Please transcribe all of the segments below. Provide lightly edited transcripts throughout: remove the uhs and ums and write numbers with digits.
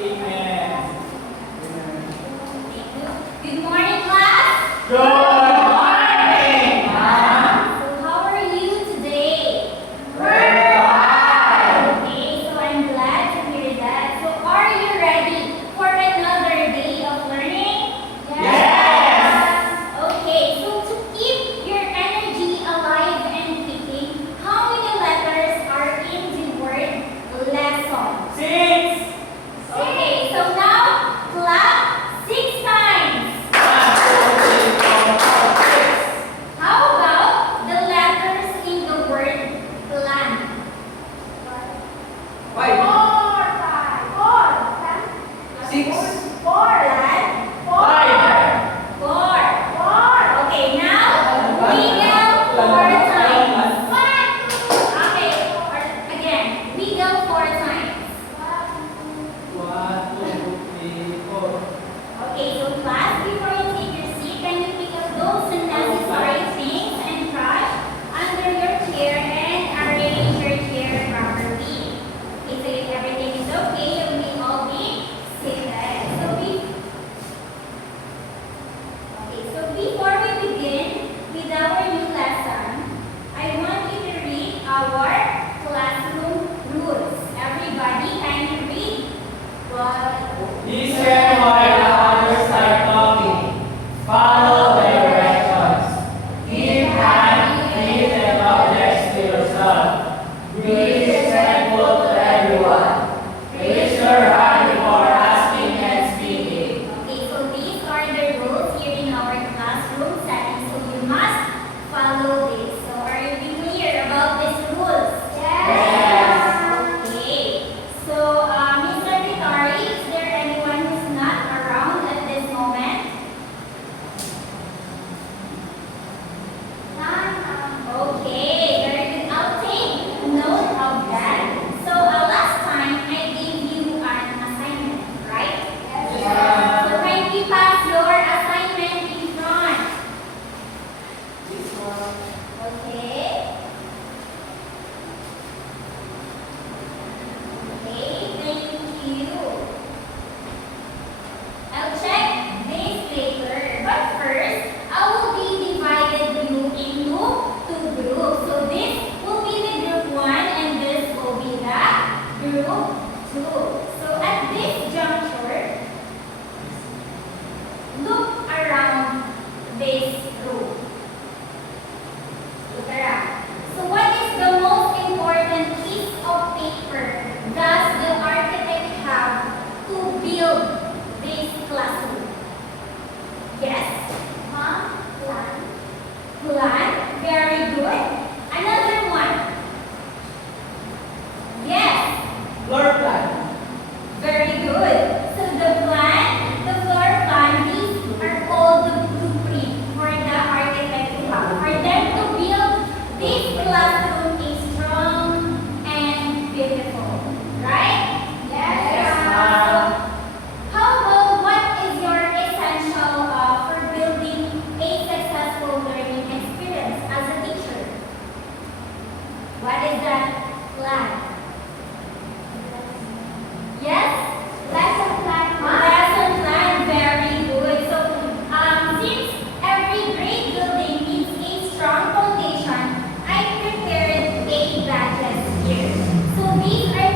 Amen. Good morning, class. Good morning, So how are you today? We're fine. Okay, so I'm glad to hear that. So are you ready for another day of learning? Yes. Okay, so to keep your energy alive and kicking, how many letters are in the word lesson? 6. Okay, so now clap 6 times. How about the letters in the word plan? 5. 6. Plan. 5. 4. Okay, now wiggle 4 times. Okay, or again, wiggle 4 times. 1, 2, 3, 4. Okay, so class, before you take your seat, can you pick up those unnecessary things and trash under your chair and arrange your chair properly? Okay, so if everything is okay, you will all be seated. So before we begin with our new lesson, I want you to read our classroom rules. Everybody, can you read? Listen while others are talking. Follow directions. Keep hand, feet, and objects to yourself. Be respectful to everyone. Raise your hand before asking and speaking. Okay, so these are the rules here in our classroom setting. So you must follow this. So are you being clear about these rules? Yes. Okay. So, Miss Secretary, is there anyone who's not around at this moment? Okay, very good. I'll take note of that. So, last time I gave you an assignment, right? Yes. So, kindly pass your assignment in front. This one. Okay. Okay, thank you. I'll check this later. But first, I will be divided you into 2 groups. So this will be the group 1 and this will be the group 2. So at this juncture, look around this room. Look around. So what is the most important piece of paper does the architect have to build this classroom? Yes? Plan. Plan. Very good. Another one. Yes. Floor plan. Very good. So the plan, the floor plan, these are all the blueprint for the architect to have. For them to build this classroom is strong and beautiful. Right? Yes, ma'am. So, how about what is your essential for building a successful learning experience as a teacher? What is that plan? Yes? Lesson plan. Lesson plan, very good. So, since every great building needs a strong foundation, I prepared 8 batches here. So these are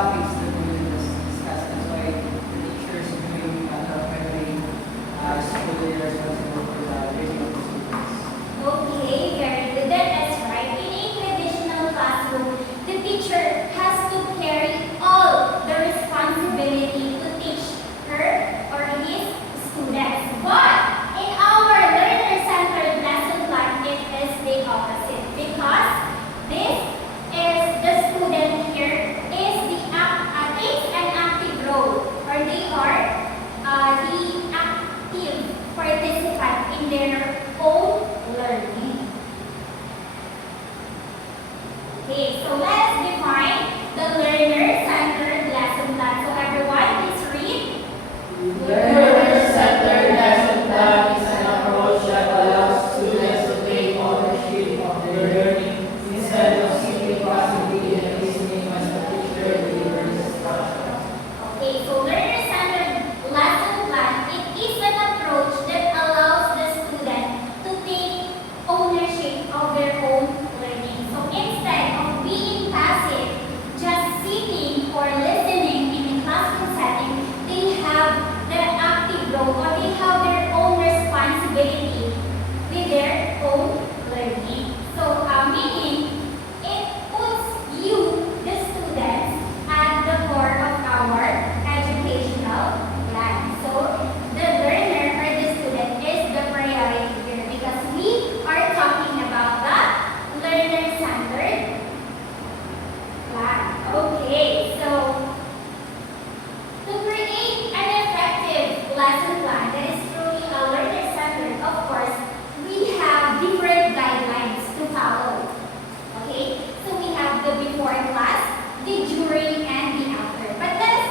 topics that we will discuss. That's why the teachers doing preparing school leaders responsible for the learning of the students. Okay, very good. That is right. In a traditional classroom, the teacher has to carry all the responsibility to teach her or his students. But in our learner-centered lesson plan, it is the opposite because this is the student here is takes an active role, or they are the active participant in their own learning. Okay, so let's define the learner-centered lesson plan. So everyone, please read. Learner-centered lesson plan is an approach that allows students to take ownership of their learning instead of simply passively and listening as the teacher delivers instructions. Okay, so learner-centered lesson plan, it is an approach that allows the student to take ownership of their own learning. So instead of being passive, just sitting or listening in a classroom setting, they have their active role or they have their own responsibility with their own learning. So meaning it puts you, the students, at the core of our educational plan. So the learner or the student is the priority here because we are talking about the learner-centered plan. Okay, so to create an effective lesson plan that is truly a learner-centered, of course, we have different guidelines to follow. Okay, so we have the before class, the during, and the after. But let's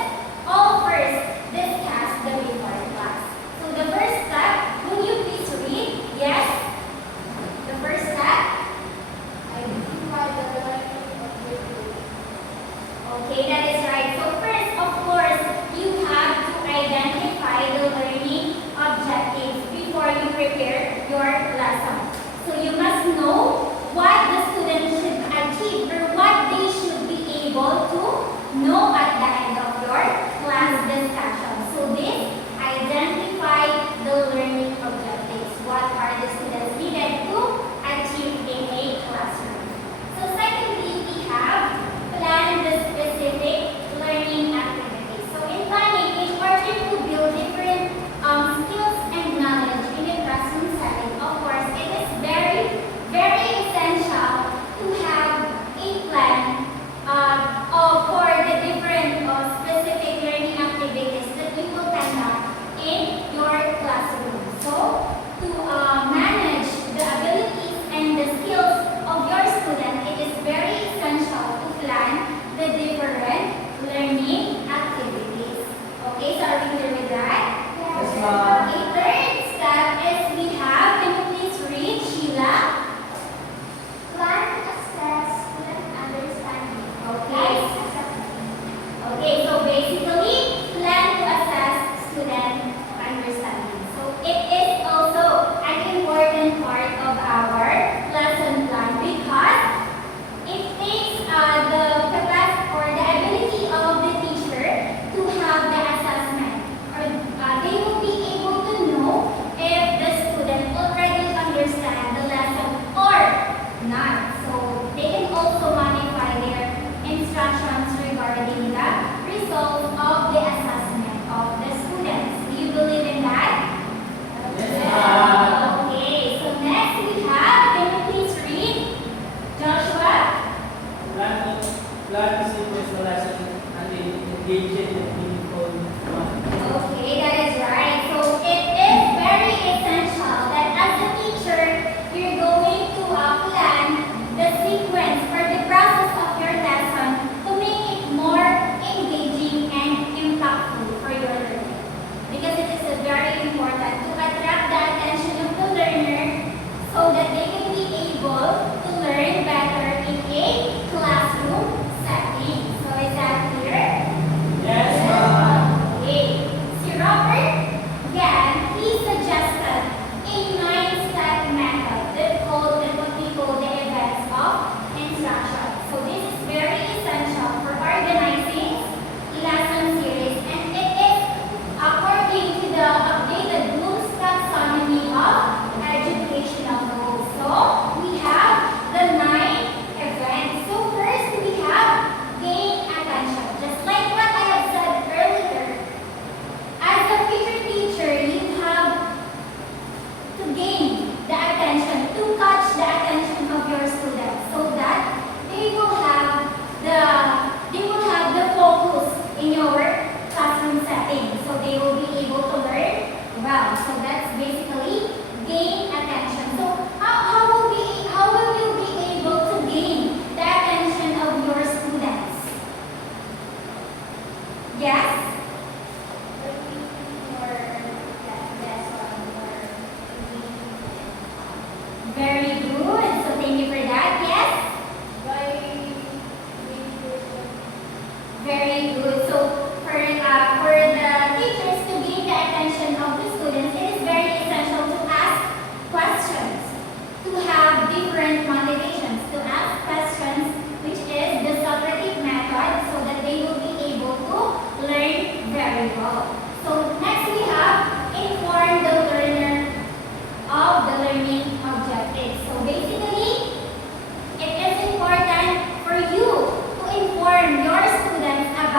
all first discuss the before class. So the first step, would you please read? Yes? The first step? Okay, that is right. So first, of course, you have to identify the learning objectives before you prepare your lesson. So you must know what the student should achieve or what they should be able to know at the end of your class discussion. So this, identify the learning objectives. What are the students needed to achieve in a classroom? So secondly, we have plan the specific learning activities. So in planning, in order to build different skills and knowledge in a classroom setting, of course, it is very, very essential to have a plan for the different specific learning activities that you will conduct in your classroom. So to manage the abilities and the skills of your student, it is very essential to plan the different learning activities. Okay, so are we clear with that? Yes, ma'am. Okay, third step is we have, can you please read, Sheila? Plan, assess, student understanding. Okay. Okay, so basically, plan to assess student understanding. So it is also an important part of our lesson plan because it takes the capacity or the ability of the teacher to have the assessment, or they will be able to know if the student already understand the lesson or not. So they can also modify their instructions regarding the results of the assessment of the students. Do you believe in that? Yes, ma'am. Okay, so next we have, can you please read? Joshua? Plan to sequence the lesson and engage in meaningful Okay, that is right. So it is very essential that as a teacher, you're going to plan the sequence or the process of your lesson to make it more engaging and impactful for your learner. Because it is very important to attract the attention of the learner so that they can be able to learn better in a classroom setting. So is that clear? Yes, ma'am. Okay. So in your classroom setting. So they will be able to learn well. So that's basically gain attention. So how will you be able to gain the attention of your students? Yes? Very good. So thank you for that. Yes? Very good. So for the teachers to gain the attention of the students, it is very essential to ask questions, to have different motivations, to ask questions, which is the Socratic method, so that they will be able to learn very well. So next we have inform the learner of the learning objectives. So basically, it is important for you to inform your students about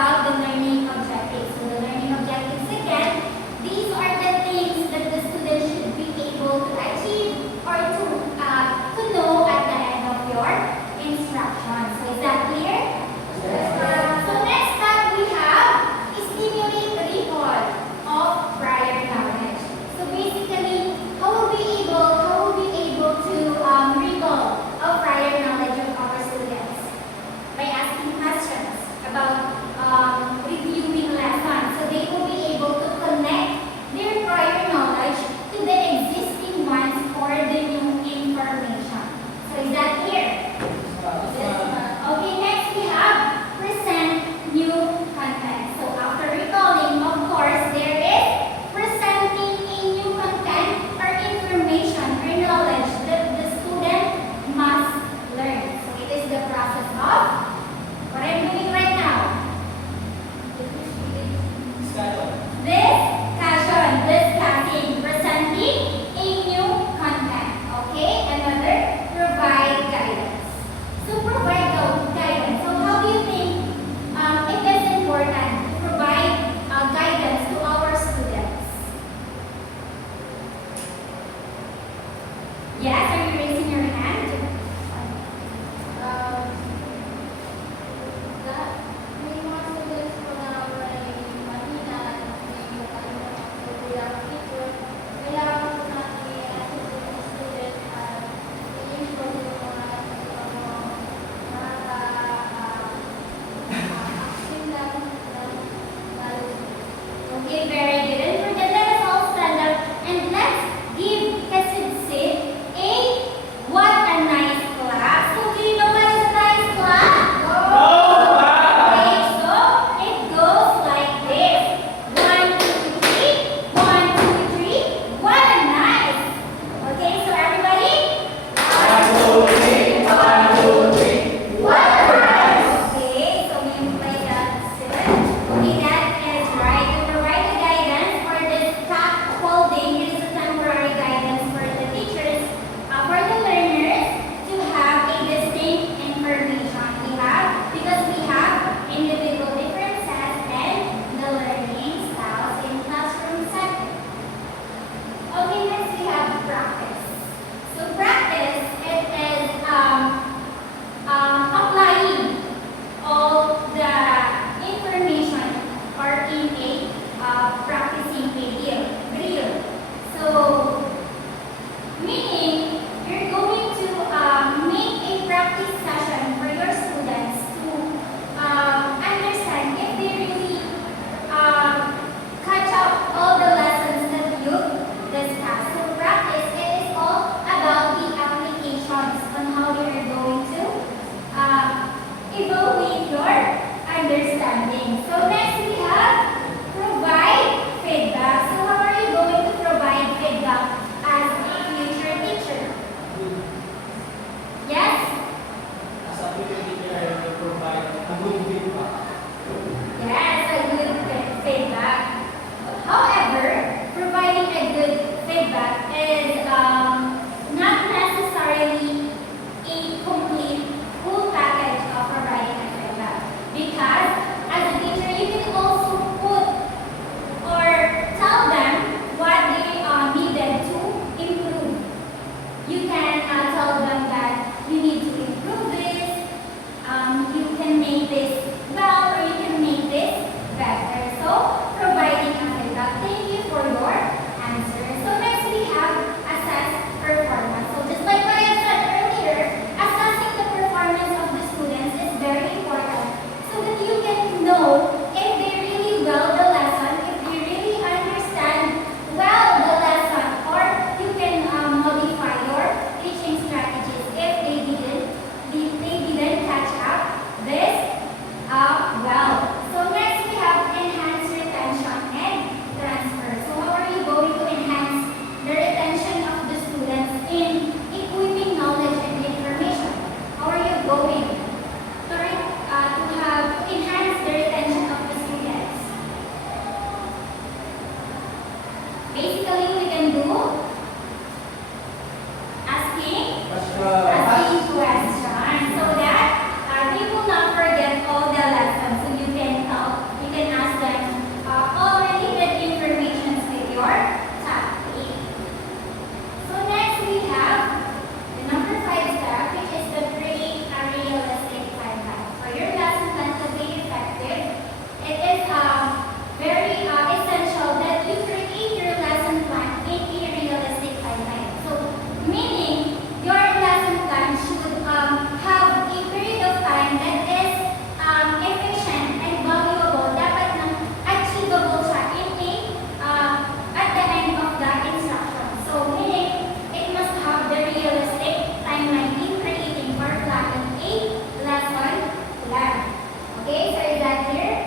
Okay, so is that clear?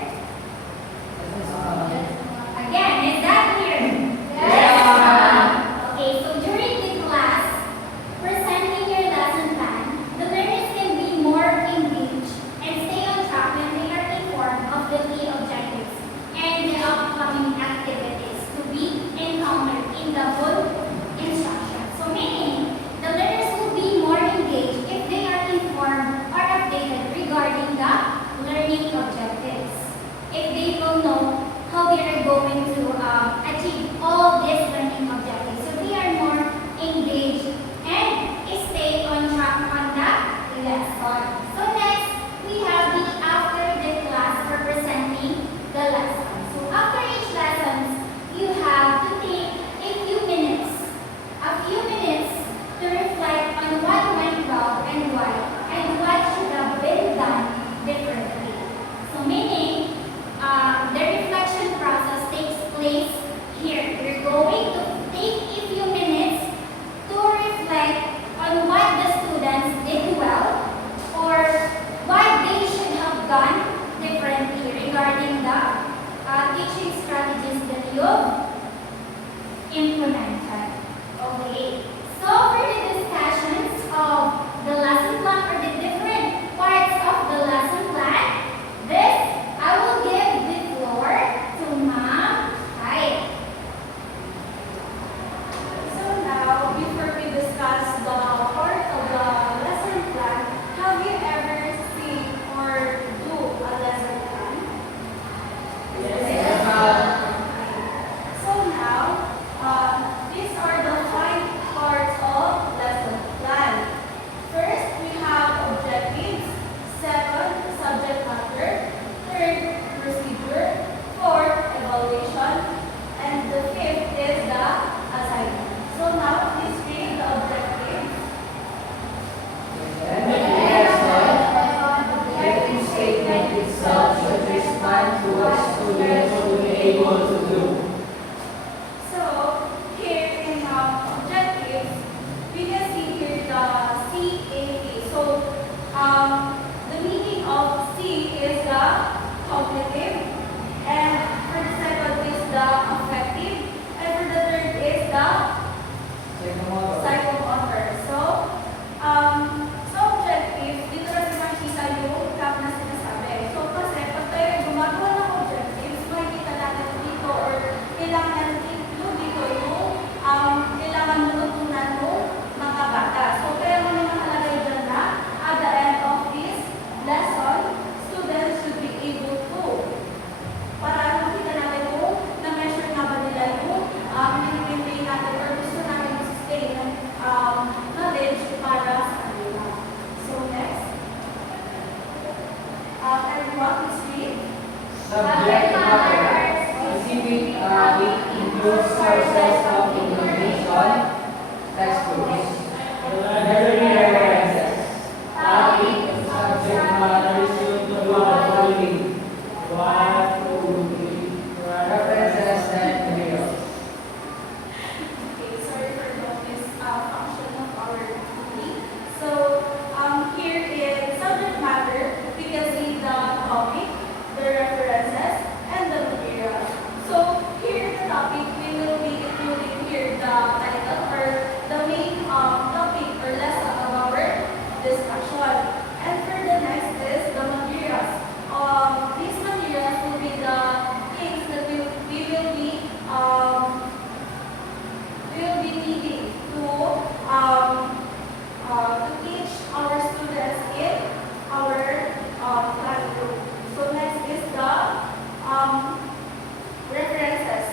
Again, is that clear? Okay, so during the class, presenting your lesson plan, the learners can be more engaged and stay on track when they are informed of the key objectives and the upcoming activities to be encountered in the whole instruction. So meaning, the learners will be more engaged if they are informed or updated regarding the learning objectives. If they will know how they are going to achieve all these learning objectives. So they are more engaged and stay on track on the lesson. So next, we have the after the class for presenting the lesson. So after each lesson, you have to take a few minutes to reflect on what went well and why, and what should have been done differently. So meaning, the reflection process takes place here. You're going to take a few minutes to reflect on what the students did well or what they should have done differently regarding the teaching strategies that you've implemented. Okay. So for the discussions of the lesson plan or the different parts of the lesson plan, this I will give the floor to Ma'am Clyde. So now, before we discuss the part of the lesson plan, have you ever seen or do a lesson plan? So now, these are the 5 parts of lesson plan. First, we have objectives. Second, subject matter. Third, procedure. Fourth, evaluation. And the fifth is the assignment. So now, please read the objectives. And the objective statement itself should respond to what students will be able to do. So here in objectives, we can see here the CAP. So the meaning of C is the cognitive, and for the second is the affective, and for the third is the psychomotor. So objective, dito kasi makikita yung cap na sinasabi. So kasi pag tayo gumagawa ng objectives, makikita natin dito or kailangan natin dito yung kailangan matutunan ng mga bata. So kaya mo naman nakalagay dyan na at the end of this lesson, students should be able to para makita natin kung na-measure nga ba nila yung maintain natin or gusto natin sustain ng knowledge para sa kanila. So next, everyone please read. Subject matter. Specific week includes sources of information, textbooks, library references. Topic and subject matter should do the following. 1, 2, 3. References and videos. Okay, sorry for the misfunction of our meeting. So here in subject matter, we can see the topic, the references, and the materials. So here the topic, we will be including here the title or the main topic or lesson of our discussion. And for the next is the materials. These materials will be the things that we will be needing to teach our students in our classroom. So next is the references.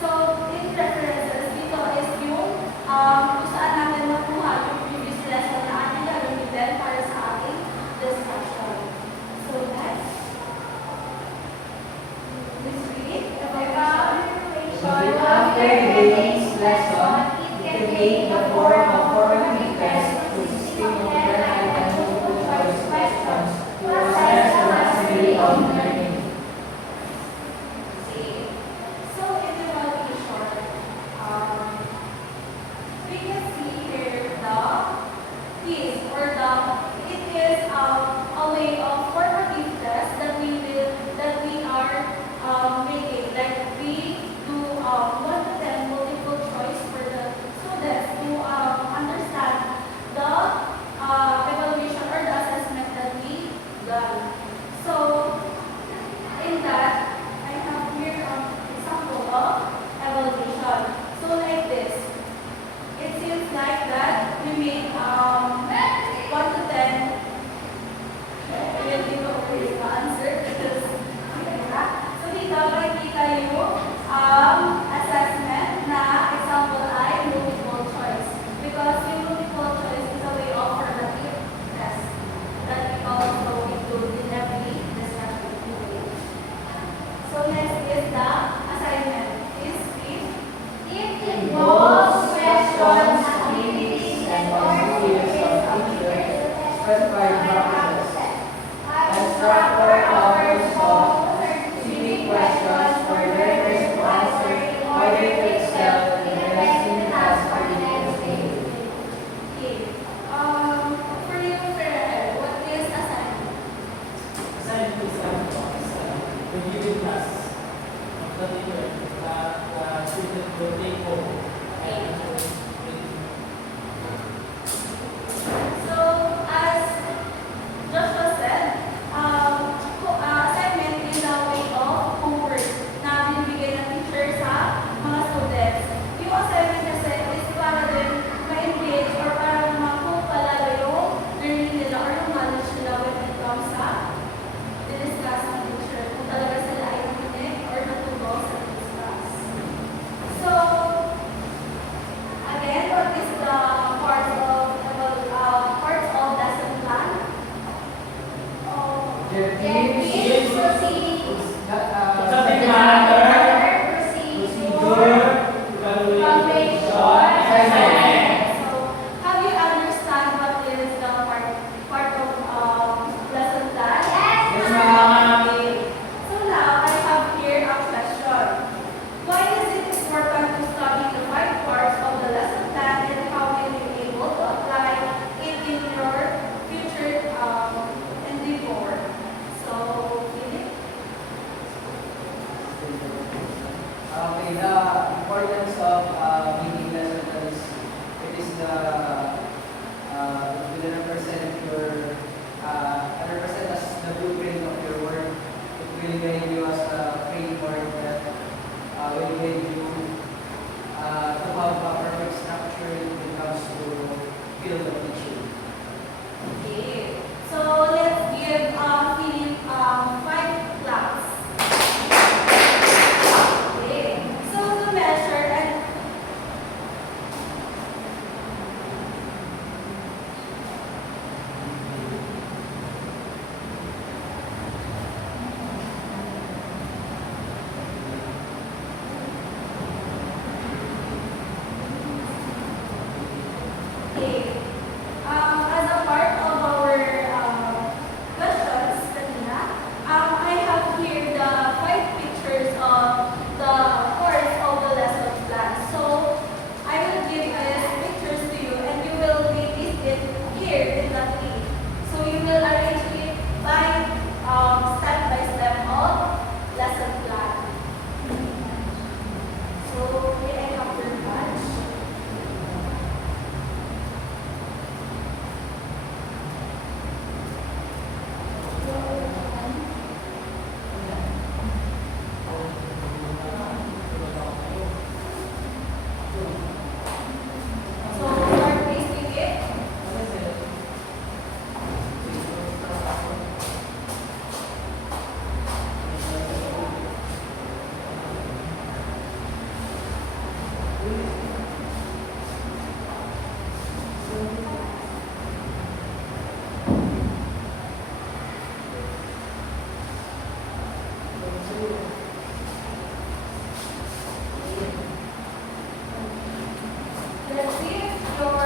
So in references, dito is yung kung saan natin makuha yung previous lesson na ating gagamitin para sa ating discussion. So next, please read. After today's lesson, it can take the form of formative tests to stimulate and multiple choice questions to assess the mastery of learning. So in the evaluation, we can see here the quiz or it is a way of formative test that we the given task of the teacher that the student will take home and So, as Joshua said, assignment is a way of homework na binibigay ng teacher sa mga students. Yung assignment kasi is para din ma-engage or para ma-cook talaga yung learning nila or yung knowledge nila when it comes sa discuss ng teacher. Kung talaga sila ay nakinig or natuto sa discuss. So, again, what is the parts of lesson plan? objectives, proceedings, subject matter, procedure, evaluation, assignment. So, have you understand what is the part of lesson plan? Yes, ma'am. So now I have here a question. Why is it important to study the 5 parts of the lesson plan and how will you be able to apply it in your future endeavor? So, Philip? Okay, the importance of making lesson plans, it is the it will represent your represent as the blueprint of your work. It will guide you as a framework that will guide you to have a perfect structure when it comes to field of teaching. Okay. So, let's give Philip 5 claps. Okay. So, to measure and okay. As a part of our questions, kanina, I have here the 5 pictures of the parts of the lesson plan. So, I will give these pictures to you and you will place it here in the tree. So, you will arrange it by step by step of lesson plan. So, may I have your badge? So, start placing it. Let's see if your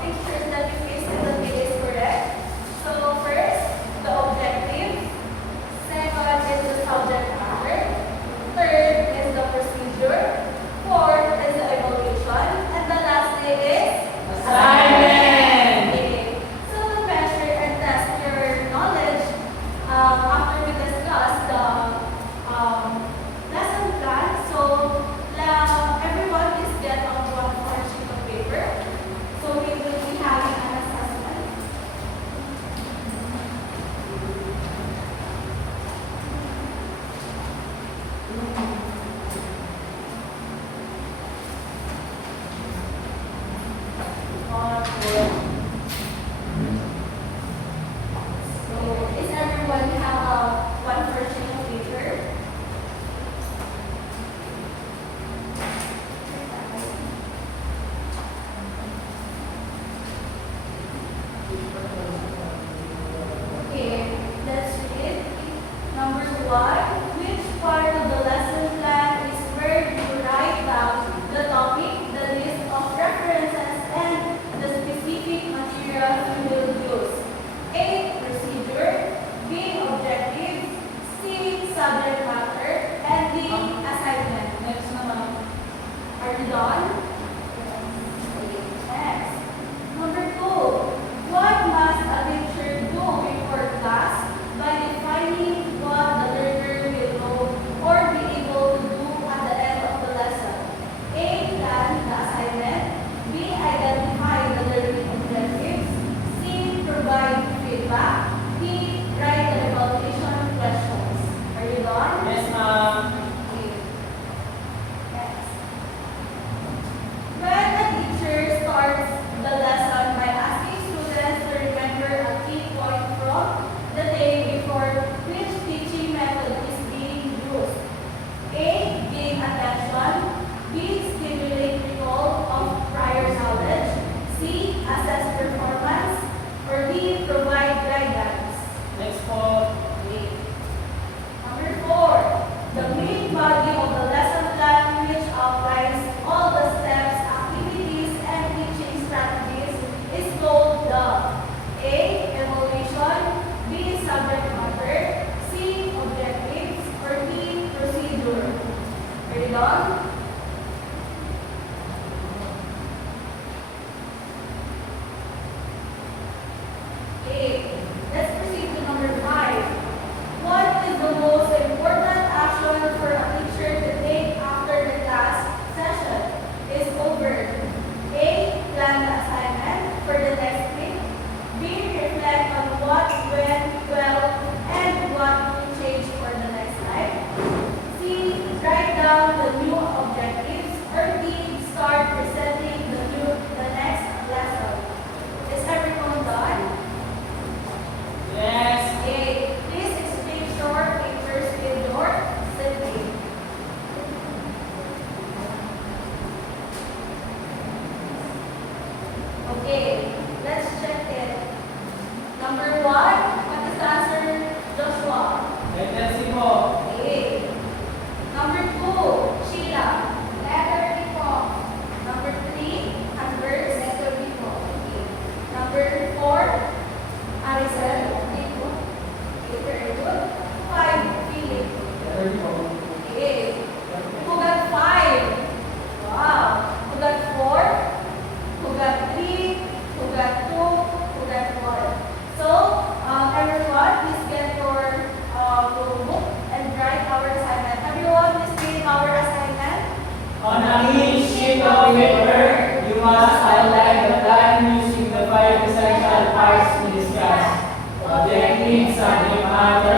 pictures that you placed in the page is correct. So first, the objective. Second is the subject matter. Third is the procedure. Fourth is the evaluation. And the last is Assignment. Okay. So to measure and test your knowledge, after we discuss the lesson plan, so everyone is get on one sheet of paper. So we will be having an assessment. So is everyone have one sheet of paper? Okay, let's read. Number 1, which part of the lesson plan is where you write down the topic, the list of references, and the specific material you will use? A, procedure. B, objectives. C, subject matter. And D, assignment. Next naman. Are you done? Next. Number 2. What must a teacher do before class by defining what the learner my